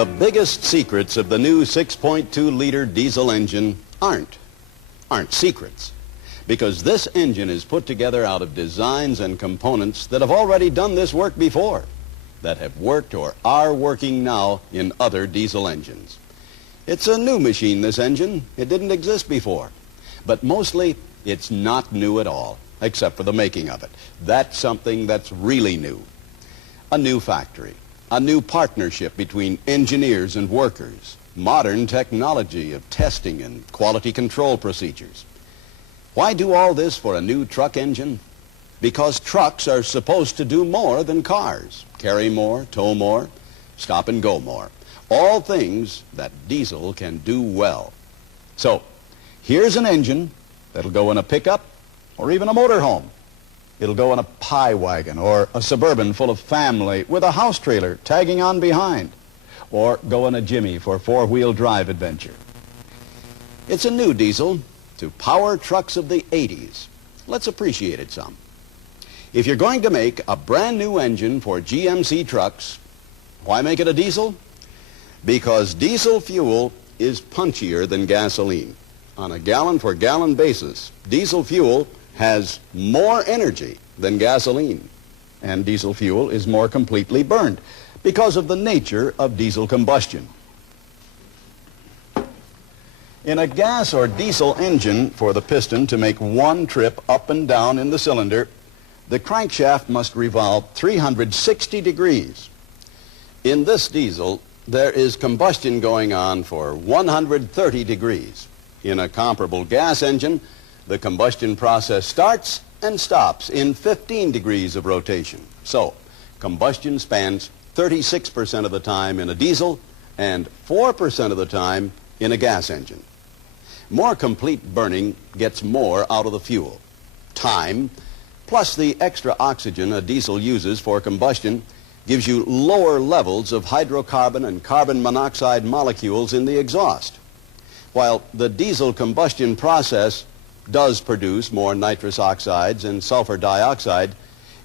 The biggest secrets of the new 6.2-liter diesel engine aren't secrets, because this engine is put together out of designs and components that have already done this work before, that have worked or are working now in other diesel engines. It's a new machine, this engine. It didn't exist before. But mostly, it's not new at all, except for the making of it. That's something that's really new. A new factory, a new partnership between engineers and workers, modern technology of testing and quality control procedures. Why do all this for a new truck engine? Because trucks are supposed to do more than cars. Carry more, tow more, stop and go more. All things that diesel can do well. So, here's an engine that'll go in a pickup or even a motorhome. It'll go in a pie wagon or a Suburban full of family with a house trailer tagging on behind, or go in a Jimmy for four-wheel drive adventure. It's a new diesel to power trucks of the 80s. Let's appreciate it some. If you're going to make a brand new engine for GMC trucks, why make it a diesel? Because diesel fuel is punchier than gasoline. On a gallon-for-gallon basis, diesel fuel has more energy than gasoline, and diesel fuel is more completely burned because of the nature of diesel combustion. In a gas or diesel engine, for the piston to make one trip up and down in the cylinder, the crankshaft must revolve 360 degrees. In this diesel, there is combustion going on for 130 degrees. In a comparable gas engine, the combustion process starts and stops in 15 degrees of rotation. So, combustion spans 36% of the time in a diesel and 4% of the time in a gas engine. More complete burning gets more out of the fuel. Time, plus the extra oxygen a diesel uses for combustion, gives you lower levels of hydrocarbon and carbon monoxide molecules in the exhaust. While the diesel combustion process does produce more nitrous oxides and sulfur dioxide,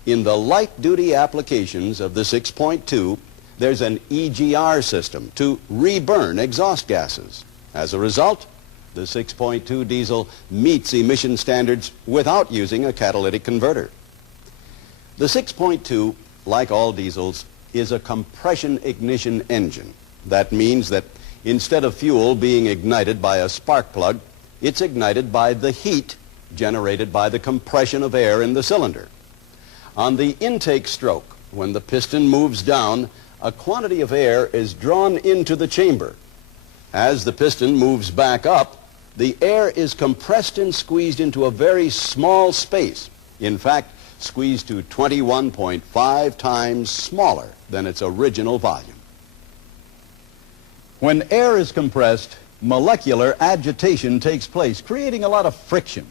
in the light-duty applications of the 6.2, there's an EGR system to reburn exhaust gases. As a result, the 6.2 diesel meets emission standards without using a catalytic converter. The 6.2, like all diesels, is a compression ignition engine. That means that instead of fuel being ignited by a spark plug, it's ignited by the heat generated by the compression of air in the cylinder. On the intake stroke, when the piston moves down, a quantity of air is drawn into the chamber. As the piston moves back up, the air is compressed and squeezed into a very small space. In fact, squeezed to 21.5 times smaller than its original volume. When air is compressed, molecular agitation takes place, creating a lot of friction.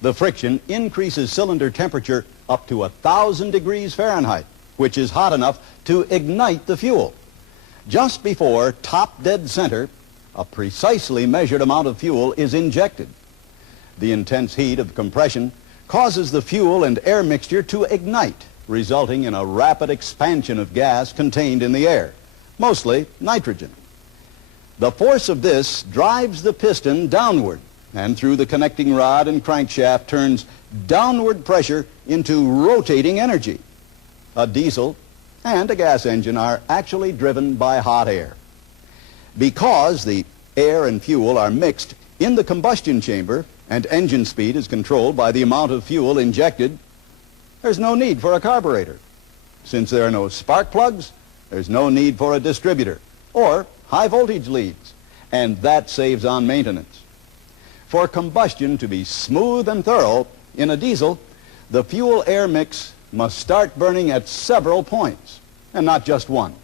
The friction increases cylinder temperature up to 1,000 degrees Fahrenheit, which is hot enough to ignite the fuel. Just before top dead center, a precisely measured amount of fuel is injected. The intense heat of compression causes the fuel and air mixture to ignite, resulting in a rapid expansion of gas contained in the air, mostly nitrogen. The force of this drives the piston downward, and through the connecting rod and crankshaft turns downward pressure into rotating energy. A diesel and a gas engine are actually driven by hot air. Because the air and fuel are mixed in the combustion chamber and engine speed is controlled by the amount of fuel injected, there's no need for a carburetor. Since there are no spark plugs, there's no need for a distributor or high voltage leads, and that saves on maintenance. For combustion to be smooth and thorough in a diesel, the fuel-air mix must start burning at several points, and not just one.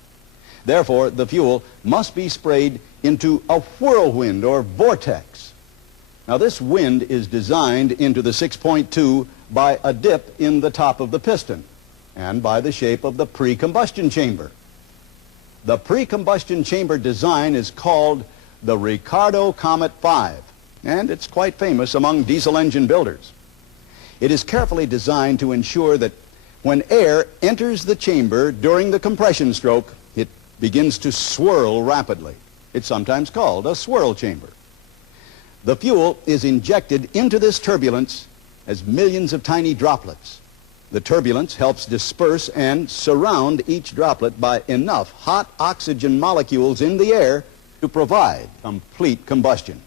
Therefore, the fuel must be sprayed into a whirlwind or vortex. Now, this wind is designed into the 6.2 by a dip in the top of the piston and by the shape of the pre-combustion chamber. The pre-combustion chamber design is called the Ricardo Comet 5, and it's quite famous among diesel engine builders. It is carefully designed to ensure that when air enters the chamber during the compression stroke, it begins to swirl rapidly. It's sometimes called a swirl chamber. The fuel is injected into this turbulence as millions of tiny droplets. The turbulence helps disperse and surround each droplet by enough hot oxygen molecules in the air to provide complete combustion.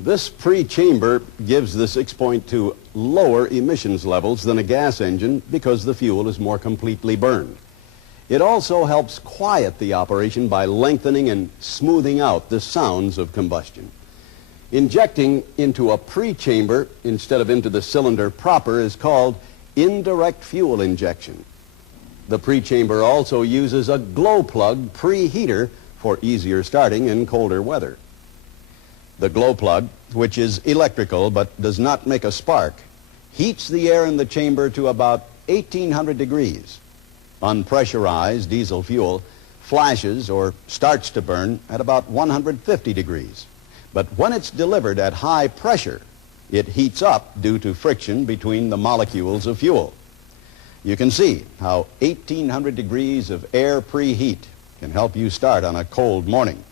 This pre-chamber gives the 6.2 lower emissions levels than a gas engine because the fuel is more completely burned. It also helps quiet the operation by lengthening and smoothing out the sounds of combustion. Injecting into a pre-chamber instead of into the cylinder proper is called indirect fuel injection. The pre-chamber also uses a glow plug preheater for easier starting in colder weather. The glow plug, which is electrical but does not make a spark, heats the air in the chamber to about 1800 degrees. Unpressurized diesel fuel flashes or starts to burn at about 150 degrees. But when it's delivered at high pressure, it heats up due to friction between the molecules of fuel. You can see how 1800 degrees of air preheat can help you start on a cold morning.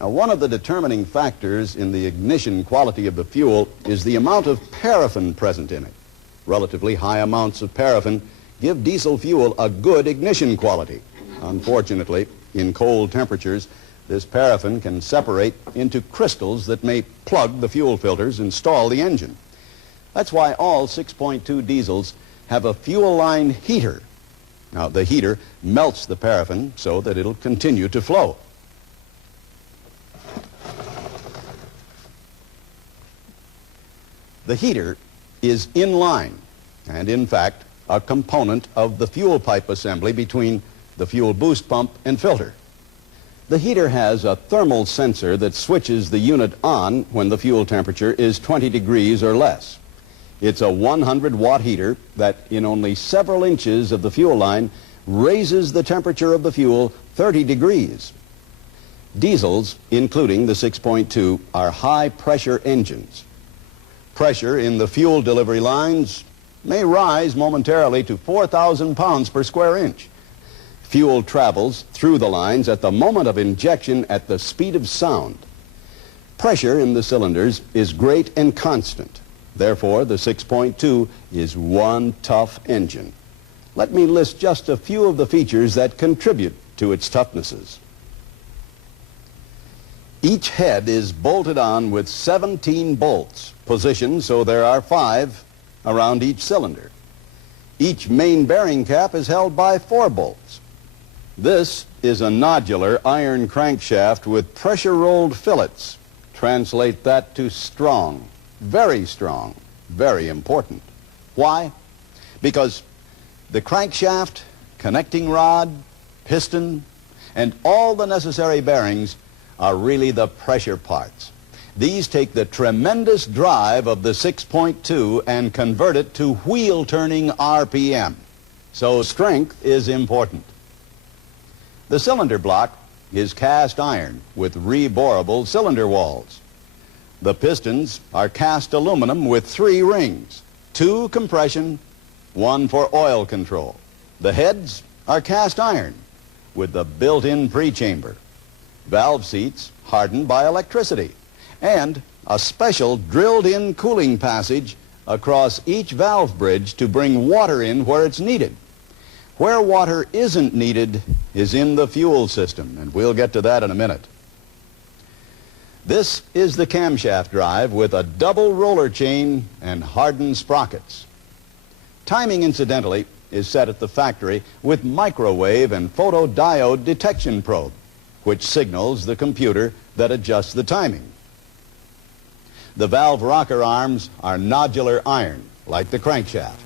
Now, one of the determining factors in the ignition quality of the fuel is the amount of paraffin present in it. Relatively high amounts of paraffin give diesel fuel a good ignition quality. Unfortunately, in cold temperatures, this paraffin can separate into crystals that may plug the fuel filters and stall the engine. That's why all 6.2 diesels have a fuel line heater. Now, the heater melts the paraffin so that it'll continue to flow. The heater is in line and, in fact, a component of the fuel pipe assembly between the fuel boost pump and filter. The heater has a thermal sensor that switches the unit on when the fuel temperature is 20 degrees or less. It's a 100-watt heater that, in only several inches of the fuel line, raises the temperature of the fuel 30 degrees. Diesels, including the 6.2, are high-pressure engines. Pressure in the fuel delivery lines may rise momentarily to 4,000 pounds per square inch. Fuel travels through the lines at the moment of injection at the speed of sound. Pressure in the cylinders is great and constant. Therefore, the 6.2 is one tough engine. Let me list just a few of the features that contribute to its toughnesses. Each head is bolted on with 17 bolts, positioned so there are 5 around each cylinder. Each main bearing cap is held by 4 bolts. This is a nodular iron crankshaft with pressure-rolled fillets. Translate that to strong, very important. Why? Because the crankshaft, connecting rod, piston, and all the necessary bearings are really the pressure parts. These take the tremendous drive of the 6.2 and convert it to wheel-turning RPM. So strength is important. The cylinder block is cast iron with reborable cylinder walls. The pistons are cast aluminum with 3 rings, 2 compression, 1 for oil control. The heads are cast iron with the built-in pre-chamber. Valve seats hardened by electricity, and a special drilled-in cooling passage across each valve bridge to bring water in where it's needed. Where water isn't needed is in the fuel system, and we'll get to that in a minute. This is the camshaft drive with a double roller chain and hardened sprockets. Timing, incidentally, is set at the factory with microwave and photodiode detection probe, which signals the computer that adjusts the timing. The valve rocker arms are nodular iron, like the crankshaft.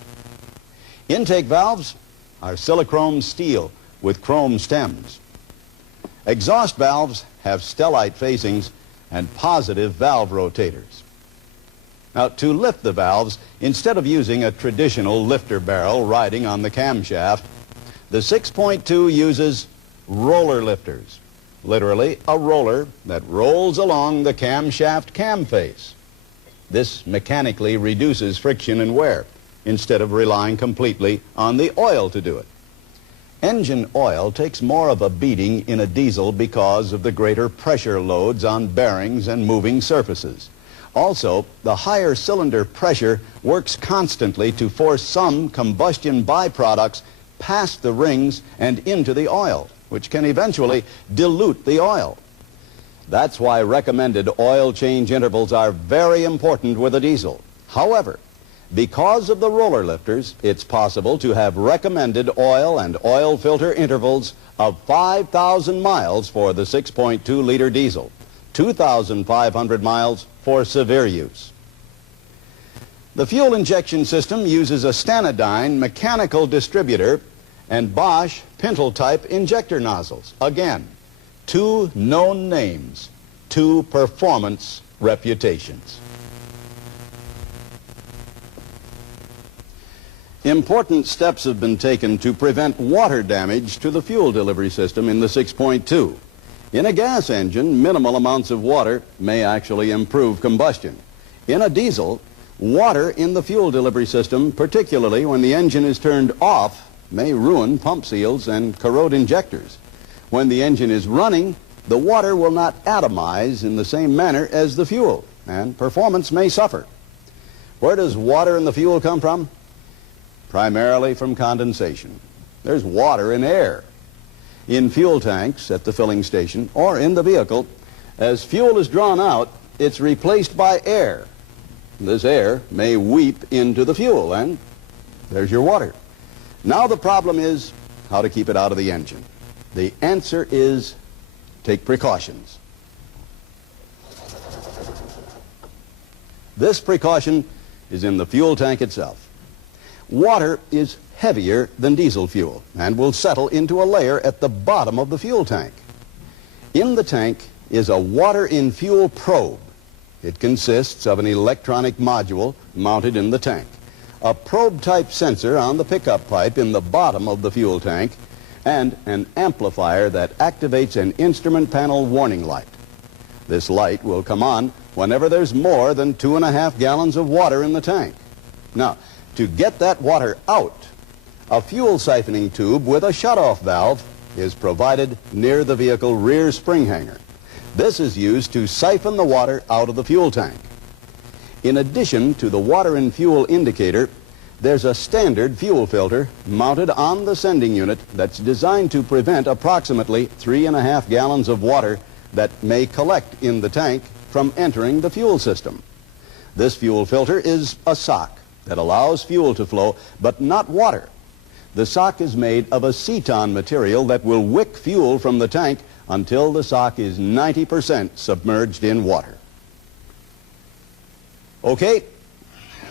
Intake valves are silichrome steel with chrome stems. Exhaust valves have stellite facings and positive valve rotators. Now, to lift the valves, instead of using a traditional lifter barrel riding on the camshaft, the 6.2 uses roller lifters. Literally, a roller that rolls along the camshaft cam face. This mechanically reduces friction and wear, instead of relying completely on the oil to do it. Engine oil takes more of a beating in a diesel because of the greater pressure loads on bearings and moving surfaces. Also, the higher cylinder pressure works constantly to force some combustion byproducts past the rings and into the oil, which can eventually dilute the oil. That's why recommended oil change intervals are very important with a diesel. However, because of the roller lifters, it's possible to have recommended oil and oil filter intervals of 5,000 miles for the 6.2-liter diesel, 2,500 miles for severe use. The fuel injection system uses a Stanodyne mechanical distributor and Bosch Pintle-type injector nozzles. Again, two known names, two performance reputations. Important steps have been taken to prevent water damage to the fuel delivery system in the 6.2. In a gas engine, minimal amounts of water may actually improve combustion. In a diesel, water in the fuel delivery system, particularly when the engine is turned off, may ruin pump seals and corrode injectors. When the engine is running, the water will not atomize in the same manner as the fuel, and performance may suffer. Where does water in the fuel come from? Primarily from condensation. There's water in air. In fuel tanks at the filling station or in the vehicle, as fuel is drawn out, it's replaced by air. This air may weep into the fuel, and there's your water. Now the problem is how to keep it out of the engine. The answer is take precautions. This precaution is in the fuel tank itself. Water is heavier than diesel fuel and will settle into a layer at the bottom of the fuel tank. In the tank is a water-in-fuel probe. It consists of an electronic module mounted in the tank, a probe-type sensor on the pickup pipe in the bottom of the fuel tank, and an amplifier that activates an instrument panel warning light. This light will come on whenever there's more than 2.5 gallons of water in the tank. Now, to get that water out, a fuel siphoning tube with a shutoff valve is provided near the vehicle rear spring hanger. This is used to siphon the water out of the fuel tank. In addition to the water and fuel indicator, there's a standard fuel filter mounted on the sending unit that's designed to prevent approximately 3.5 gallons of water that may collect in the tank from entering the fuel system. This fuel filter is a sock that allows fuel to flow, but not water. The sock is made of aceton material that will wick fuel from the tank until the sock is 90% submerged in water. Okay,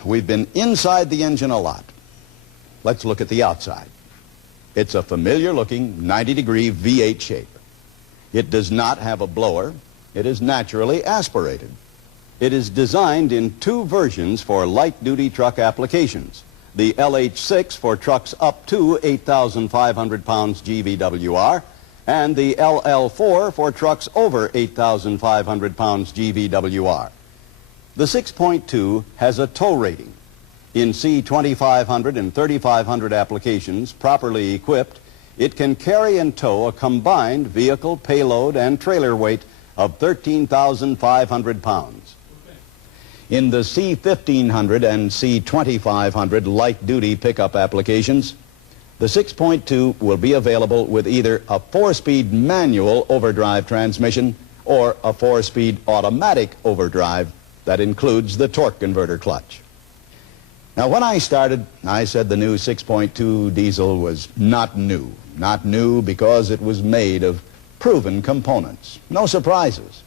we've been inside the engine a lot. Let's look at the outside. It's a familiar-looking 90-degree V8 shape. It does not have a blower. It is naturally aspirated. It is designed in two versions for light-duty truck applications. The LH6 for trucks up to 8,500 pounds GVWR, and the LL4 for trucks over 8,500 pounds GVWR. The 6.2 has a tow rating. In C2500 and 3500 applications, properly equipped, it can carry and tow a combined vehicle payload and trailer weight of 13,500 pounds. In the C1500 and C2500 light-duty pickup applications, the 6.2 will be available with either a 4-speed manual overdrive transmission or a 4-speed automatic overdrive that includes the torque converter clutch. Now, when I started, I said the new 6.2 diesel was not new. Not new because it was made of proven components. No surprises.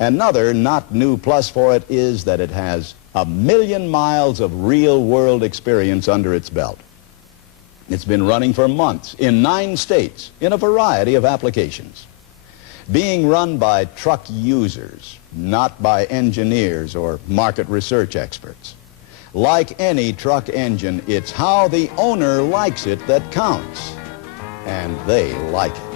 Another not new plus for it is that it has 1 million miles of real-world experience under its belt. It's been running for months in 9 states in a variety of applications. Being run by truck users, not by engineers or market research experts. Like any truck engine, it's how the owner likes it that counts. And they like it.